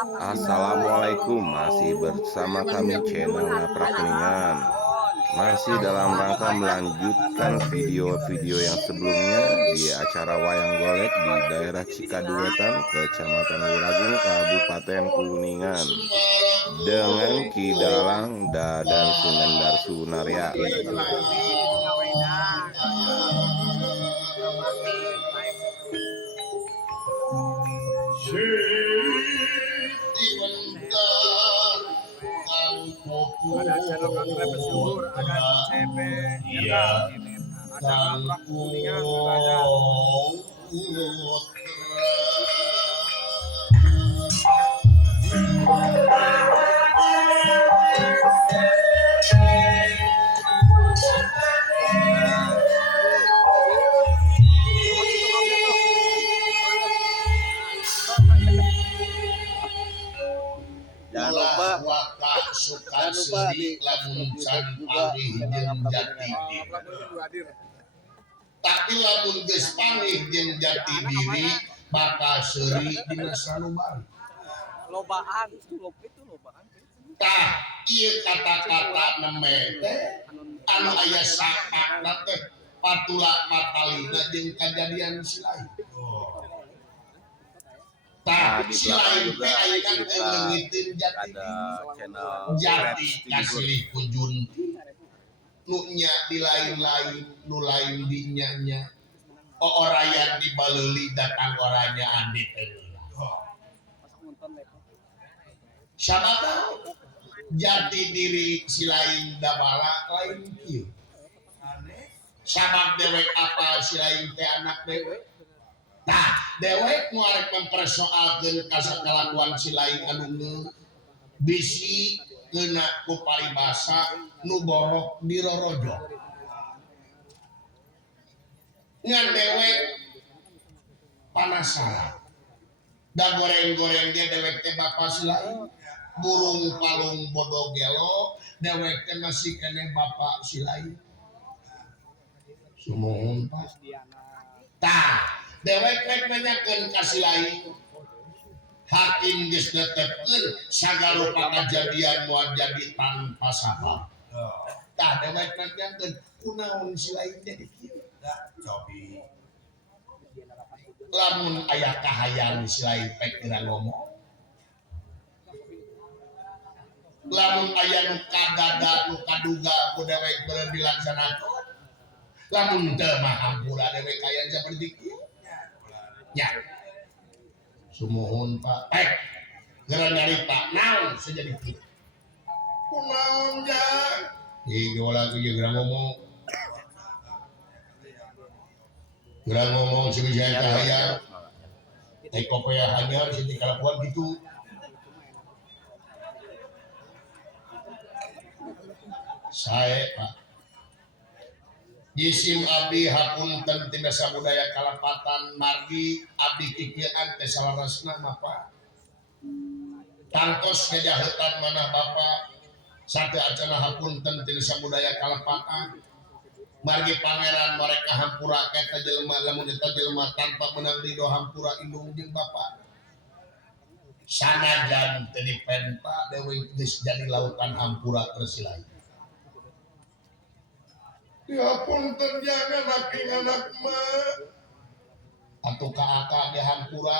Assalamualaikum, masih bersama kami channel Ngaprak Kuningan. Masih dalam rangka melanjutkan video-video yang sebelumnya di acara wayang golek di daerah Cikaduwetan, Kecamatan Wuragung, Kabupaten Kuningan, dengan Ki Dalang dan Sunendar Sunaria. Ada channel Kantor Pesubur, ada CP, ada Ngaprak Kuningan juga ada. Jangan lupa di lamun can panggih jeung jati diri. Tapi lamun geus panggih jeung jati diri bakal seuri dina sanubari. Lobaan, itu lobaan. Tah ieu kata-kata neme teh anu aya sakna teh patula matalina jeung kajadian silain. Tah silain teh ayeuna teh leungitin jati kasilih kujunti nu nya di lain-lain nu lain di nya orayan di baleuli datang orangnya andi teh sabada jati diri silain dabala lain kieu sabab dewek apa silain teh anak dewek. Nah, dewek muarek mempersoalkeun kasakalakuan silain anu bisi kena ku paribasa nu borok dirorojo. Ngan dewek panasaran. Da goreng-goreng dia dewek teh bapa silain. Burung palung bodo gelo, dewek teh masih kene bapa silain. Sumuhun Pak. Tah dewek rek nanyakeun ka silain hakim geus netepkeun sagarupa kajadian moal jadi tanpa sabab. Tah dewek nanyakeun kunaon silain jadi kieu? Cobi. Lamun aya kahayang silain pek geura ngomong. Lamun aya nu kadada nu kaduga ku dewek beureuh dilaksanakeun. Lamun teu mah hampura dewek aya saperti kieu. Ya, sumuhun Pak. Geura nyarita naon sejadi kieu? Kunaon ja? Ieu lagi geura ngomong. Geura ngomong sebisa cahaya. Teko poya hanyar siti kalakuan kitu. Sae Pak. Jisim abdi hapunten tina sabudaya kalapatan margi abdi kikieuan teh salarasna mapa tangtos ngajaheutan manah bapa sateu acana hapunten tina sabudaya kalapatan margi pangeran mereka hampura ka jelema lamun eta jelema tanpa meunang ridho hampura indung jeung bapa sanajan teu dipenta dewe geus jadi lautan hampura tersilain. Ya pun terjaga makin anak mah atau kakak di hampura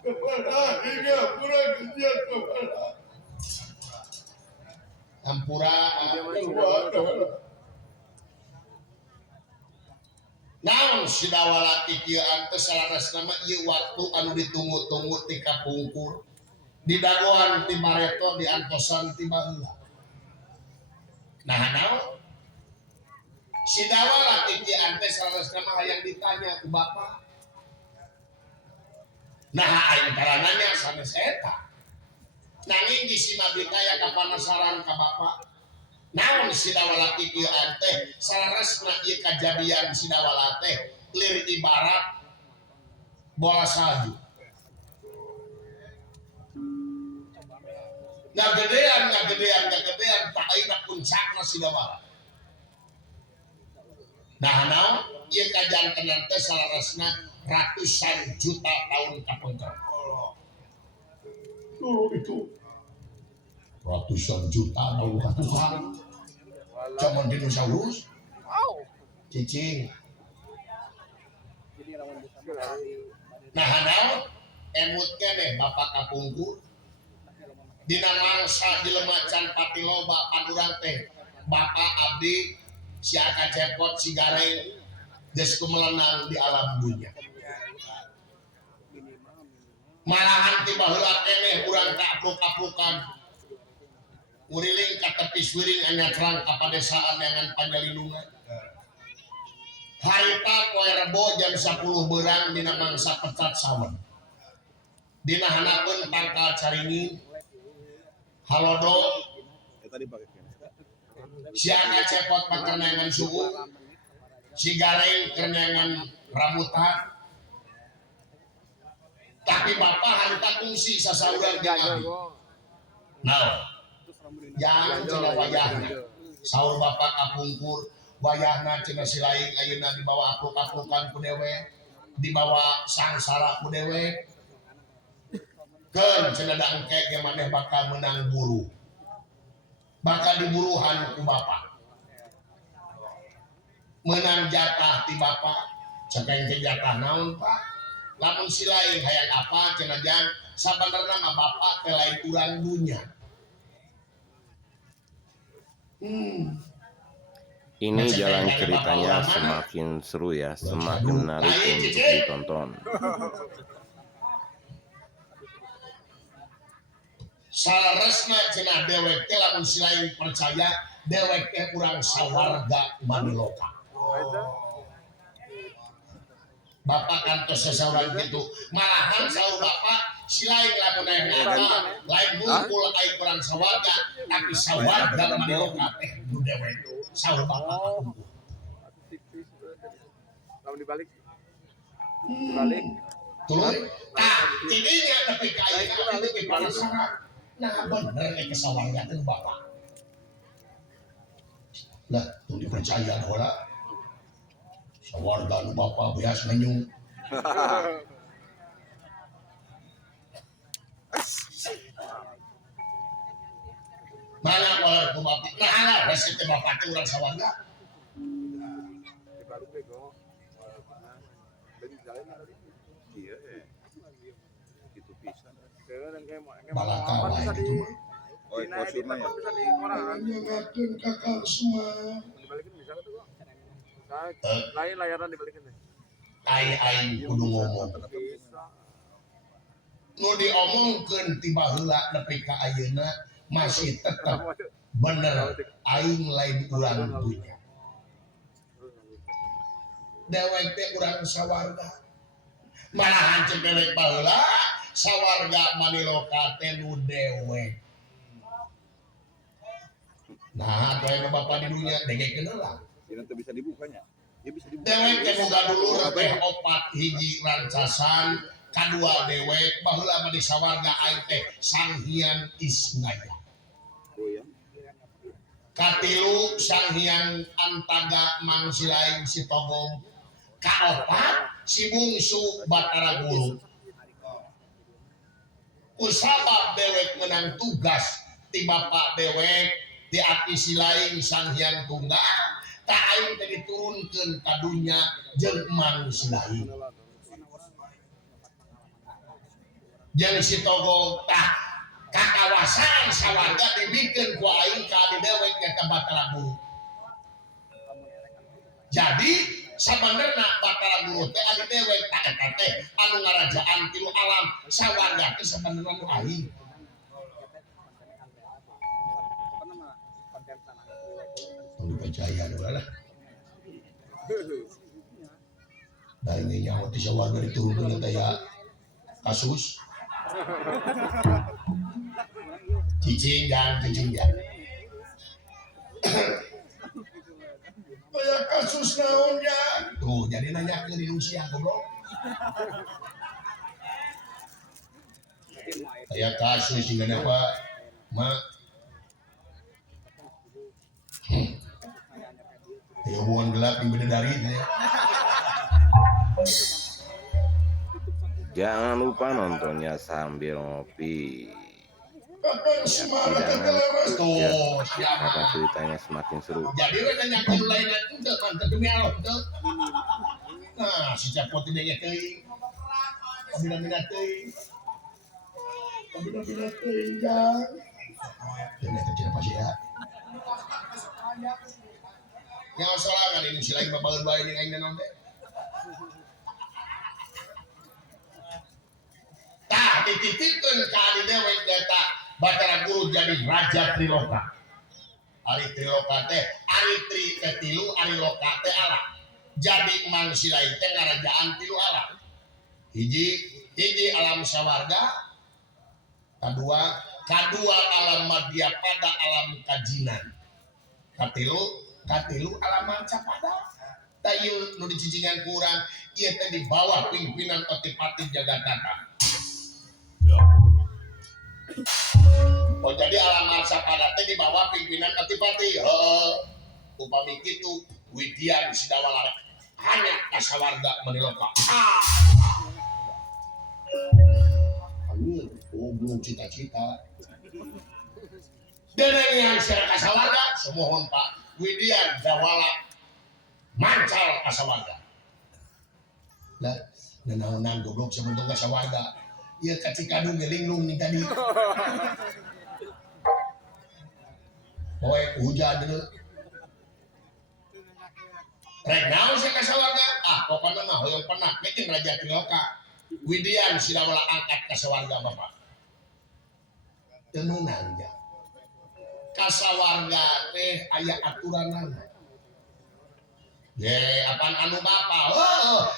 kepada hingga pura kejian kepada hampura naon sidawala kikieuan teh salarasna mah ieu waktu anu ditunggu-tunggu ti kapungkur di dagoan ti mareto di antosan ti baheula. Nah, naon? Sidawala kikieuan teh salarasna mah hayang ditanya ku bapa. Nah, aing karananya sanes eta. Nanging di simabita aya kapanasaran ka bapa. Naon sidawala kikieuan teh salarasna ieu kajadian sidawala teh lir ibarat bola salju. Ngagedean tak aina puncakna sidawala. Nah naon ieu kajantenan teh salarasna ratusan juta tahun kapungkur. Dulu itu ratusan juta tahun kapungkur. Zaman dinosaurus, cicing. Nah, hadal emutnya deh bapak kapungkur. Dina mangsa dilemacan pati loba padurang teh bapak abdi si aka cepot si gareng geus kumelenang di alam dunia. Malahan ti baheula keneh urang kapluk-kaplukan uriling ka tepi wiring anyacrang ka padesaan dengan panjalindungan. Harita poe Rebo jam 10 beurang dina mangsa pecat sawen. Dina hanakeun pangkal caringin halodo si aka cepot pakenengan suku si gareng kenengan rambutan tapi bapak harita kungsi sasaurang jeung abdi. Nah, jangan cenah wayahna saur bapak kapungkur wayahna cenah silaing ayeuna dibawa apluk-aplukan ku dewek dibawa sangsara ku dewek keun cenah dangke ge maneh bakal menang buru bakal diburuhan ku bapak menang jatah ti bapak cekeng teh jatah naon pak lamun silaing hayang apa cenah jang sabenerna mah bapak teh lain urang dunya. Ini jalan ceritanya semakin seru ya, semakin menarik untuk ditonton. Salaresna cenah dewek teh lamun silaing percaya dewek teh urang sawarga Maniloka. Bapak kantos sasaurang kitu malahan saur bapak silaing lamun aya ngapa lain ngumpul aya urang sawarga tapi sawarga Maniloka teh nu dewek saur bapak kumpul. Lamun dibalik. Tuluy tah tidinya nepi ka ayeuna itu ge penasaran. Nah bener ke sawarga teh bapak. Lah tuh dipercaya heula. Sawarga nu bapak beas nganyung. Mana walar ku bapak. Nah resep teh bapak teh urang sawarga. Dibalik bego. Balaka wae gitu mah. Oh, posisinya ya. Bisa di orang. Nyagakeun kakak semua. Dibalikin bisa tuh kok. Lain layaran dibalikin deh. Aing kudu ngomong. Nu diomongkeun ti baheula nepi ka ayeuna masih tetep bener aing lain urang dunya. Dewek teh urang sawarga. Malahan cek dewek baheula sawarga Maniloka teh nu dewek. Nah, atuh bapak di dunia dengekeun heula. Ini tuh bisa dibukanya. Ya bisa dibuka. Dewek teh boga dulur teh 4 hiji rancasan, kadua dewek baheula mah di sawarga aing teh Sang Hyang Isnaya. Oh ya. Katilu Sang Hyang Antaga Mangsilaing Sitogong. Kaopat si bungsu Batara Guru. Usabab dewek menang tugas ti bapak dewek di ati silaing Sang Hyang Tunggal tak aing teh diturunkeun ka dunya jeung Mang Silaing. Jeung Sitogong tah kakawasan sawarga dibikeun ku aing ka adi dewek eta Batara Guru. Jadi sabenerna Batara Guru teh adi dewek tak eta teh anu ngarajaan tilu alam sawarga teh sabenerna nu aing. Percaya lah. Dari nyawa ti sawarga diturunkeun teh ya kasus. Cicing dan. Aya kasus naonnya? Tuh, jadi nanya ke di Rusia goblok. Aya kasus sehingga apa? Mak. Ya hubungan gelap di bidadari teh. Jangan lupa nontonnya sambil ngopi. Kakang Ya, Semar hidangan kekeleres. ya, Tuh, siapa? karena ceritanya semakin seru. Jadi we nyakin lain itu mantep demi Allah tuh. Nah, si Capot ini ya teuing. Kabina-bina teuing. Kabina-bina teuing jang. Ini kecil apa sih ya? Yang salah kan ini si lagi bapak bayi ini aing naon teh. Tah dititipkeun ka di dewek eta Batara Guru jadi Raja Triloka. Ari Triloka teh ari tri ketilu ari loka teh ala. Jadi Mang Silaing teh ngarajaan tilu ala. Hiji alam sawarga, kadua alam madya pada alam kajinan. Katilu alam mancapada. Tayu nu dicicingan kurang ieu teh di bawah pimpinan Otipati Jagatata. Oh jadi alam mancapada teh di bawah pimpinan Otipati. Upami kitu Widian Sidawala hanya kasawarga meniloka. Belum cita-cita. Dan yang secara kasawarga, semohon Pak Widian Dawala mancal kasawarga. Lah, nanaonan goblok sebentuk kasawarga. Ieu kacikadu ngelinglung nih tadi. Poe hujan dulu. Rek naon sih kasawarga? Pokoknya mah hoyong penak bikin Raja Triloka. Widian Sidawala angkat kasawarga Bapak. Temenan ya. Kasawarga teh aya aturanana. Ye, apaan anu Bapak?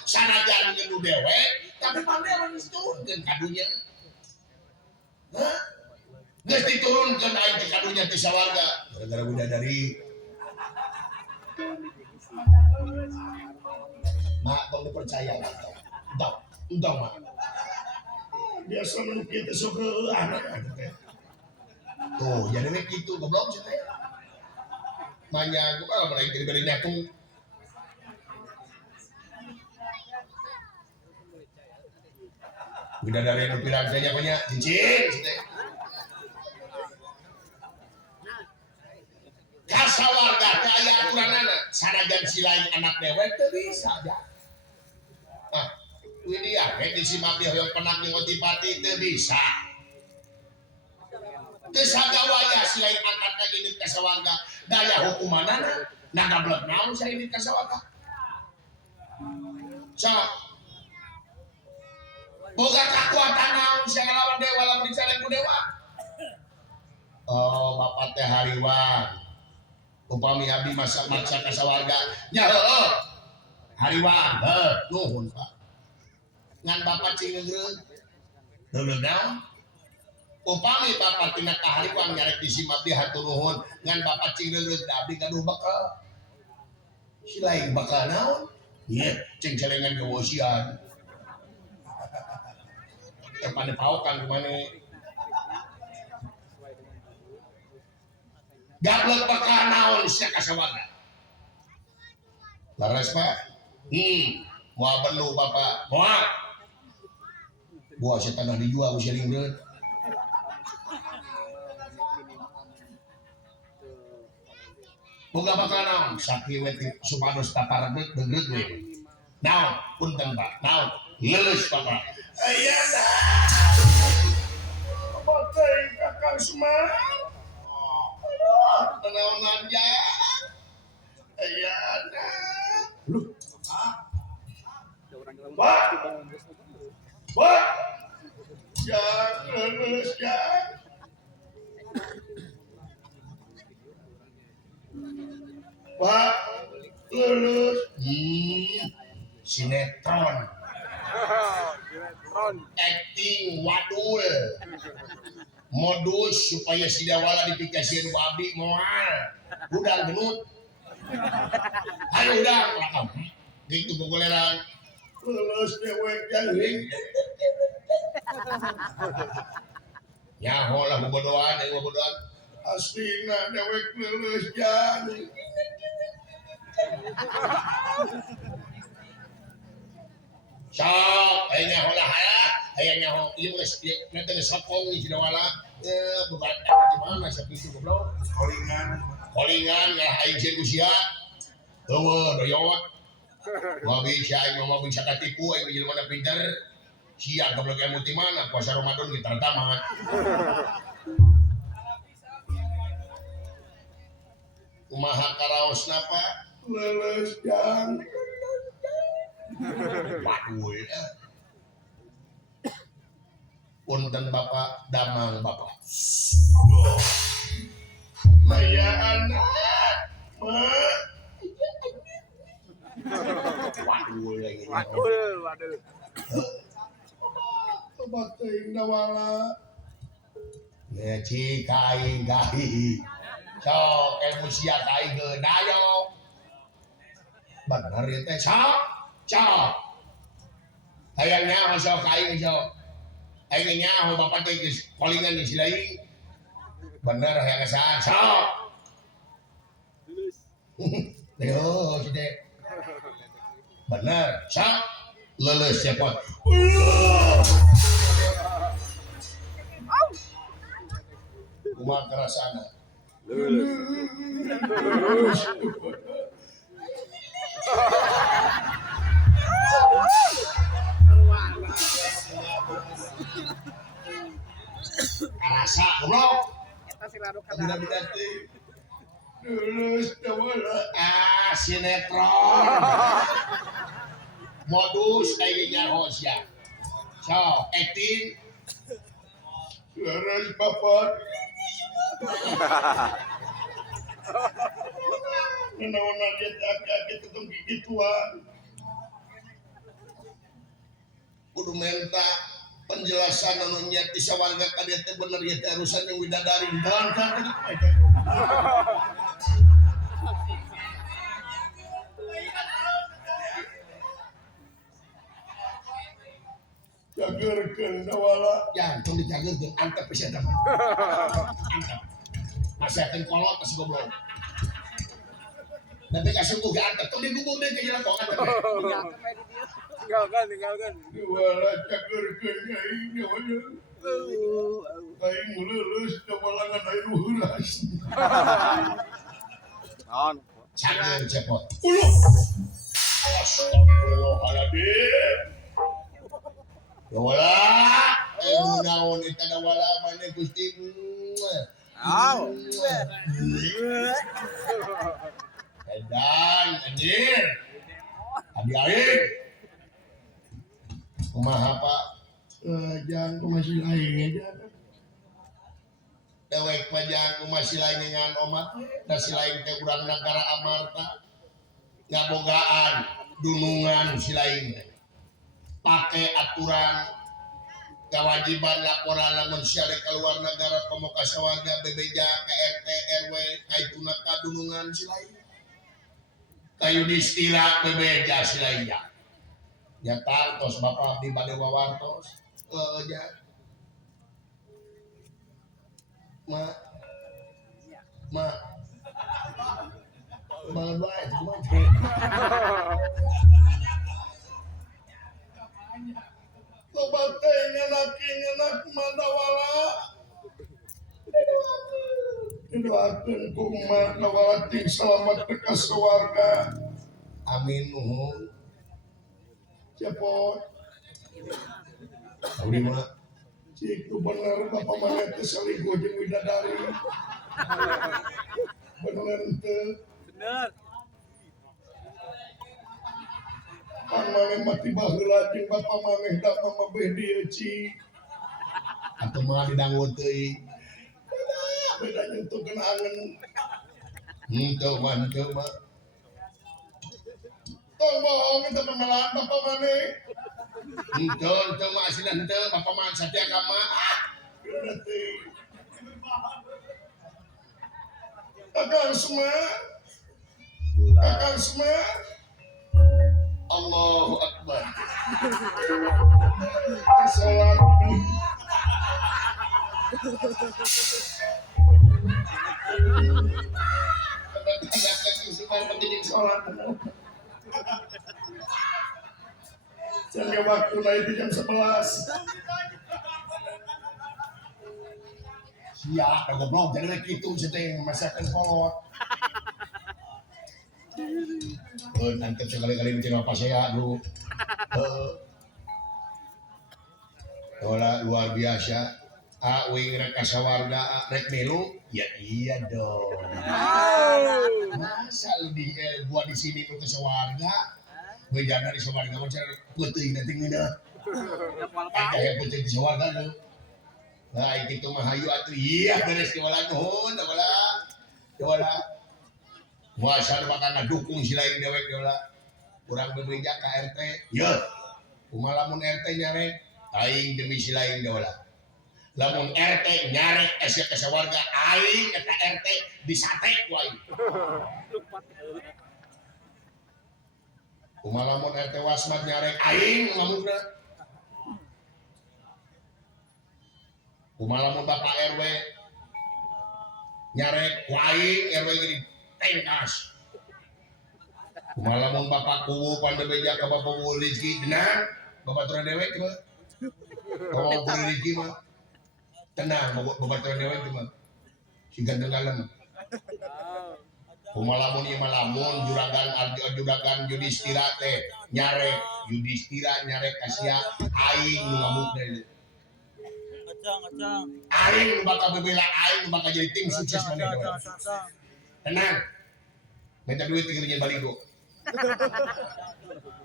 Sanajan ngenu dewe, tapi pandewan diturunkeun kadunya. Hah? Geus diturunkeun aing teh kadunya ti sawarga. Gara-gara bidadari. Mak, tong dipercaya lah. Entah mak. Biasa menurut kita suka anak-anak. Tuh, jadi begitu goblok sih teh. Manya gua kalau mulai diberi nyatung. Udah dari nu pirang teh punya cincin teh. Kasawarga teh aya aturanana, sanajan silain anak dewek teh bisa aja. Widian di simapi hoyong penak di Otipati teh bisa. Teu sagawaya silain angkat ka indit kasawarga, daya hukumanana nagablek naon sa indit kasawarga. Sok. Boga kakuatan naon sia ngalawan dewa lamun dicalek ku dewa. Bapak teh hariwan. Upami abdi masak-masak kasawarga, nya heueuh. Hariwan, nuhun Pak. Ngan Bapak cingeureun. Heuleung naon? Upami Bapak tina kahariwan nyarek disimap di hatur nuhun, ngan Bapak cingeureun abdi gaduh bekal. Silaing bakal naon? Ieu cing celengan gewosian. Kepada paukan kemana? Gablek bakal naon sia kasawarga. Laras Pak? Moal benu Bapak. Moal. Buah si tanah dijual usia ringreun. Boga bakal naon? Sakieu we supados taparedet degret we. Naon? Punten Pak. Naon? Leus Bapak. Ayeuna. Bapak Kakang Semar. Naonan ja. Ayeuna. Pak. Pak. Jangan leus jangan. Pak, lulus. Sinetron. Acting wadul. Modus supaya si Dawala dipikasian ku abdi moal. Udang genut. Ayo udang lakam. Gitu gogoleran. Lulus dewek jaring. Nyaho lah bobodoan, ayo bobodoan. Aslina dewek lulus jaring. Sok, nyaho lah ya. Kayaknya iya guys, nanti sokong nih tidak wala, bukan di mana siapa itu goblok? Kolingan, nggak aing sih usia, doyot, mau bisa katipu, aing jadi mana pinter, siap goblok yang multi mana, puasa Ramadan kita tamat. Kumaha karaos napa? Leles jang. Waduh ya. Punten Bapak, damang Bapak. Maya anak, waduh lagi. Waduh. Bateing dawala. Ya kain gahi. Sok ilmu sia kain gedayo. Bener ya teh sok. Hayangnya sok kain sok. Aingnya bapak teh geus kolingan di silaing. Bener hayang kesaan sok. Yo sih bener sok. Leles ya pot. Kumaha kerasana? Karasa goblok. Eta si Rado Bida-bida teh. Lulus tawala. Sinetron. Modus kayaknya hosya. So, acting. Laras bapak. Nona dia agak ketemu gituan. Kudu minta penjelasan anu nya ti sawarga ka dieu teh bener ieu teh urusan yang widadari dan jagerkeun dawala jantung dijagerkeun antep bisa eta antep masakeun kolot geus goblok tapi kasih tuh gak antep tuh digubur deh ke jalan kok antep tinggalkan dawala jagerkeun aing dawala aing lulus dawala ngan aing luhuras Non. cager cepot uluh astagfirullahaladzim dawala naon eta dawala mane Gusti edan anjir abi aing kumaha Pak jangan masih lain aja dewek pajang masih lain dengan omat dan silain teh urang negara amarta ngabogaan dunungan silain teh pakai aturan kewajiban laporan lamun siare keluar negara pemuka sawarga bebeja ke RT RW kaituna kadunungan silain kayu distila bebeja silain ya tantos bapak di bade wawartos ya ma baik Sobatnya nak mandawala doakeun kumaha dawala ting selamat ka sawarga amin nuhun cepot abdi mah cik bener bapak mah teh selingkuh jeung widadari bener teu bener Pan maneh mati baheula jeung bapak maneh da mamabeh dieu cik atuh mah didanggut teuing beda nyentuh kenangan henteu mah tong bohong itu pemelaan bapak maneh henteu mah asli henteu bapak mah satya kama berarti Kakang semua Allahu Akbar salat Jangan waktu lain di jam 11. Siap, goblok, jadi gitu sedang masakan kolot. Nanti sekali-kali bikin apa saya dulu. Luar biasa. Wing rek kasawarga rek melu, ya iya dong. Masa lu gua di sini lu kasawarga, bejana di sawarga macam putih nanti ngena. Kayak putih di sawarga lu. Nah, itu mah hayu atuh iya beres wala nuhun wala. Muasal bakal ngadukung si lain dewek wala. Kurang bebeja ka RT. Ye. Kumaha lamun RT nyarek aing demi si lain wala. Lamun RT nyarek asa ka sawarga aing eta RT disate ku aing. Kumaha lamun RT Wasmat nyarek aing ngamukna. Kumaha lamun Bapak RW nyarek ku aing RW gini tengkas. Kumaha lamun Bapak Kuwu pandebeja ka Bapak Kuwu Rizki tenang, Bapak turun dewek mah. Bapak Kuwu Rizki mah tenang, Bapak turun dewek mah. Si ganteng kalem. Kumaha lamun ieu mah lamun juragan Yudhistira teh nyarek Yudhistira nyarek kasia aing nu ngamukna ieu. Aing bakal bebela aing bakal jadi tim sukses mana tenang minta duit pikirnya baligo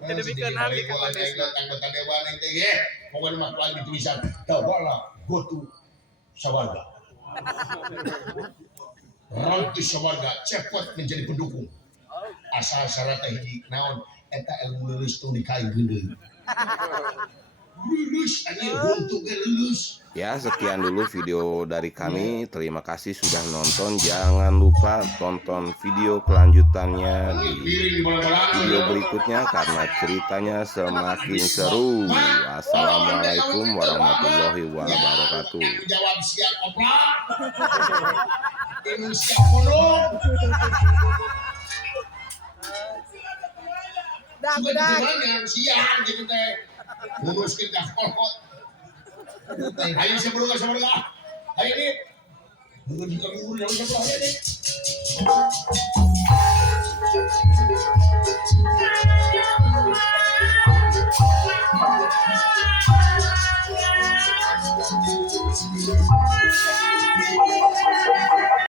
jadi bikin nanti kalau anggota dewan itu ya pokoknya mah lagi tulisan dawala gotu sawarga rantu sawarga cepet menjadi pendukung asal syaratnya hiji naon eta ilmu lulus tuh dikain gede lulus anjir untuk lulus. Ya, sekian dulu video dari kami. Terima kasih sudah nonton. Jangan lupa tonton video kelanjutannya di video berikutnya karena ceritanya semakin seru. Assalamualaikum warahmatullahi wabarakatuh. Jawab siap oplak. Ini siap podong. Sudah gimana siap gitu teh. Nguruskin dah kolot. Ayo sebelum ayo ini. Ngurus juga ngurus yang sebelah ini.